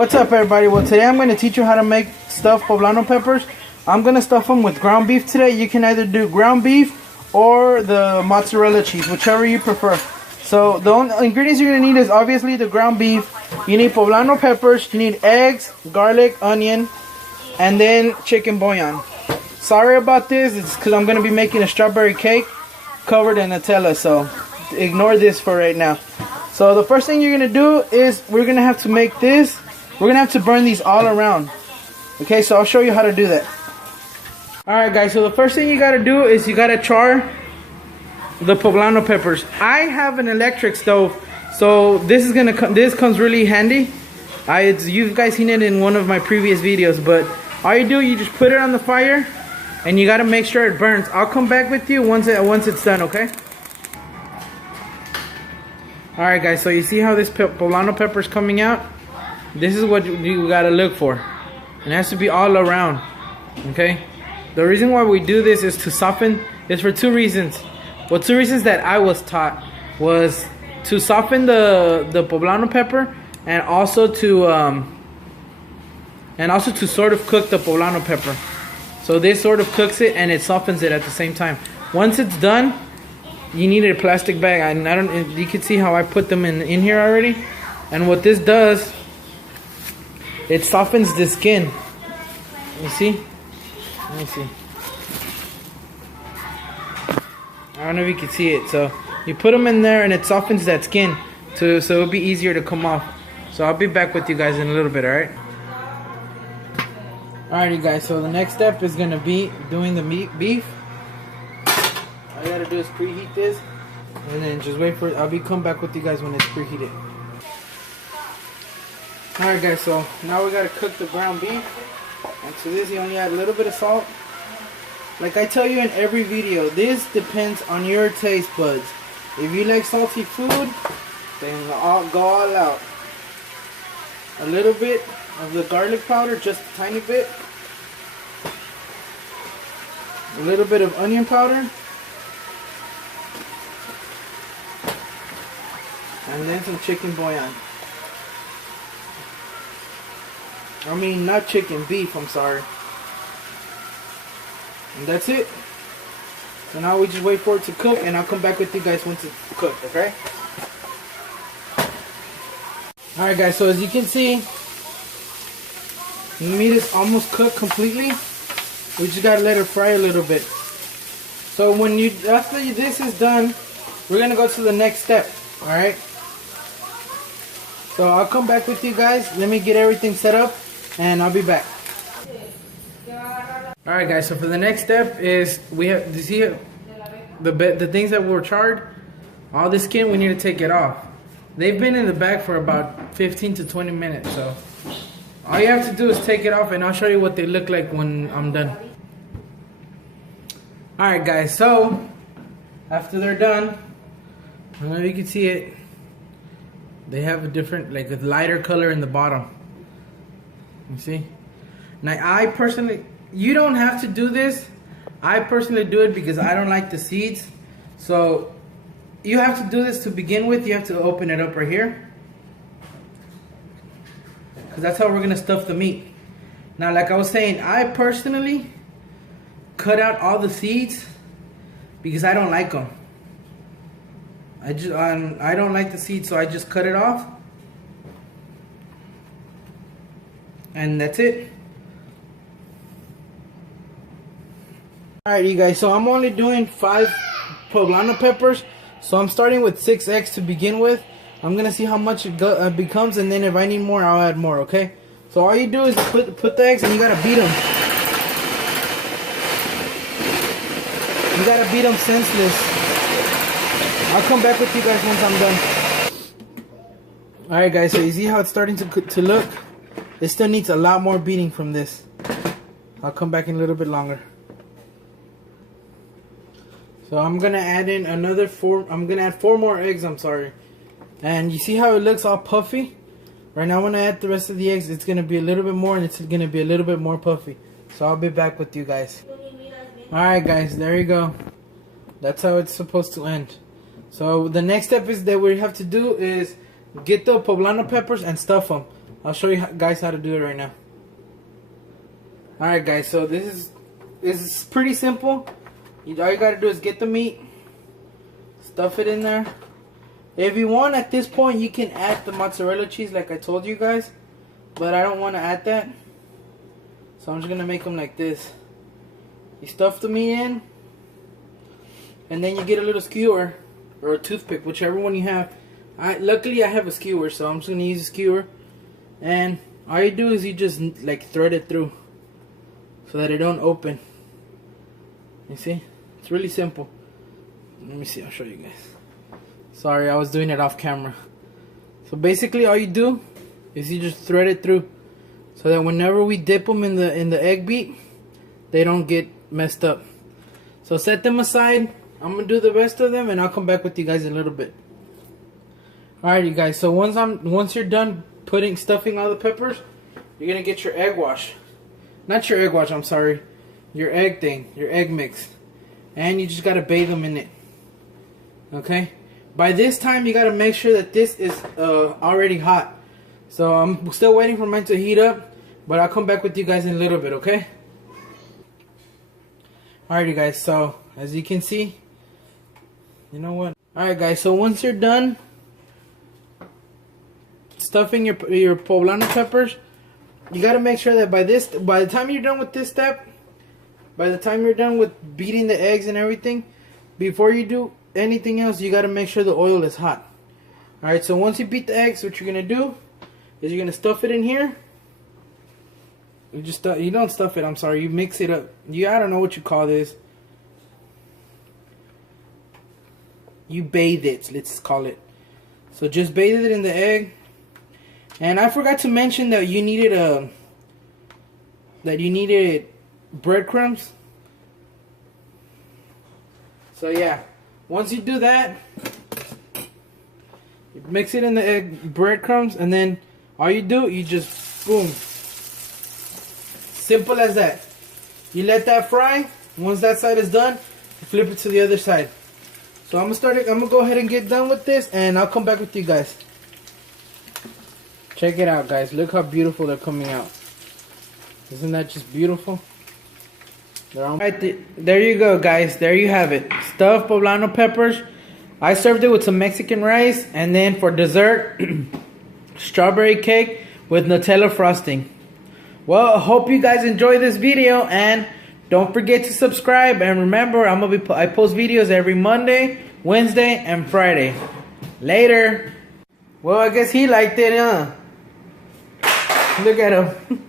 What's up, everybody? Well, today I'm going to teach you how to make stuffed poblano peppers. I'm going to stuff them with ground beef today. You can either do ground beef or the mozzarella cheese, whichever you prefer. So the only ingredients you're going to need is obviously the ground beef. You need poblano peppers, you need eggs, garlic, onion, and then chicken bouillon. Sorry about this, it's because I'm going to be making a strawberry cake covered in Nutella, so ignore this for right now. So the first thing you're going to do is we're going to have to make this. We're going to have to burn these all around. Okay, so I'll show you how to do that. Alright guys, so the first thing you got to do is you got to char the poblano peppers. I have an electric stove, so this comes really handy. You guys seen it in one of my previous videos, but all you do, you just put it on the fire and you got to make sure it burns. I'll come back with you once it's done, okay? Alright guys, so you see how this poblano pepper is coming out? This is what you gotta look for. It has to be all around. Okay? The reason why we do this is to soften. It's for two reasons. Well, two reasons that I was taught was to soften the poblano pepper, and also to sort of cook the poblano pepper. So this sort of cooks it and it softens it at the same time. Once it's done, you need a plastic bag. You can see how I put them in here already. And what this does, it softens the skin. You see? Let me see. I don't know if you can see it. So you put them in there and it softens that skin, so it'll be easier to come off. So I'll be back with you guys in a little bit, alright? Alrighty guys, so the next step is gonna be doing the beef. All you gotta do is preheat this and then just wait for it. I'll come back with you guys when it's preheated. Alright guys, so now we gotta cook the ground beef. And to this you only add a little bit of salt. Like I tell you in every video, this depends on your taste buds. If you like salty food, then go all out. A little bit of the garlic powder, just a tiny bit. A little bit of onion powder. And then some chicken bouillon. I mean, not chicken, beef, I'm sorry. And that's it. So now we just wait for it to cook, and I'll come back with you guys once it's cooked, okay? Alright guys, so as you can see, the meat is almost cooked completely. We just gotta let it fry a little bit. So after this is done, we're gonna go to the next step, alright? So I'll come back with you guys. Let me get everything set up and I'll be back. Alright guys, so for the next step is we have to see the things that were charred. All the skin, we need to take it off. They've been in the bag for about 15 to 20 minutes, so all you have to do is take it off and I'll show you what they look like when I'm done. Alright guys, so after they're done, I don't know if you can see it, they have a different, like a lighter color in the bottom. You see? Now you don't have to do this. I personally do it because I don't like the seeds. So you have to do this to begin with. You have to open it up right here, because that's how we're gonna stuff the meat. Now, like I was saying, I personally cut out all the seeds because I don't like them. I don't like the seeds, so I just cut it off. And that's it. Alright you guys, so I'm only doing 5 poblano peppers. So I'm starting with 6 eggs to begin with. I'm gonna see how much it becomes, and then if I need more, I'll add more, okay? So all you do is put the eggs and you gotta beat them. You gotta beat them senseless. I'll come back with you guys once I'm done. Alright guys, so you see how it's starting to look? It still needs a lot more beating from this. I'll come back in a little bit longer. So I'm gonna add in another 4. I'm gonna add 4 more eggs, I'm sorry. And you see how it looks all puffy? Right now when I add the rest of the eggs, it's gonna be a little bit more, and it's gonna be a little bit more puffy. So I'll be back with you guys. Alright guys, there you go. That's how it's supposed to end. So the next step is that we have to do is get the poblano peppers and stuff them. I'll show you guys how to do it right now. Alright guys, so this is pretty simple. All you gotta do is get the meat, stuff it in there. If you want, at this point, you can add the mozzarella cheese like I told you guys, but I don't want to add that, so I'm just gonna make them like this. You stuff the meat in, and then you get a little skewer or a toothpick, whichever one you have. Luckily I have a skewer, so I'm just gonna use a skewer, and all you do is you just like thread it through so that it don't open. You see, it's really simple. Let me see, I'll show you guys. Sorry, I was doing it off camera. So basically all you do is you just thread it through so that whenever we dip them in the egg beat, they don't get messed up. So set them aside. I'm gonna do the rest of them and I'll come back with you guys in a little bit. Alright you guys, so once you're done stuffing all the peppers, you're gonna get your egg wash. Not your egg wash, I'm sorry. Your egg thing, your egg mix. And you just gotta bathe them in it. Okay? By this time you gotta make sure that this is already hot. So I'm still waiting for mine to heat up, but I'll come back with you guys in a little bit, okay? Alright you guys, so as you can see, you know what? Alright guys, so once you're done stuffing your poblano peppers, you gotta make sure that by the time you're done with this step, by the time you're done with beating the eggs and everything, before you do anything else, you gotta make sure the oil is hot. Alright, so once you beat the eggs, what you're gonna do is you're gonna stuff it in here. You don't stuff it, I'm sorry, you mix it up. I don't know what you call this. You bathe it, let's call it. So just bathe it in the egg. And I forgot to mention that you needed breadcrumbs. So yeah, once you do that, you mix it in the egg breadcrumbs, and then all you do, you just boom. Simple as that. You let that fry. Once that side is done, you flip it to the other side. So I'm gonna go ahead and get done with this, and I'll come back with you guys. Check it out, guys. Look how beautiful they're coming out. Isn't that just beautiful? There you go, guys. There you have it. Stuffed poblano peppers. I served it with some Mexican rice, and then for dessert, strawberry cake with Nutella frosting. Well, I hope you guys enjoy this video, and don't forget to subscribe. And remember, I post videos every Monday, Wednesday, and Friday. Later. Well, I guess he liked it, huh? Look at him.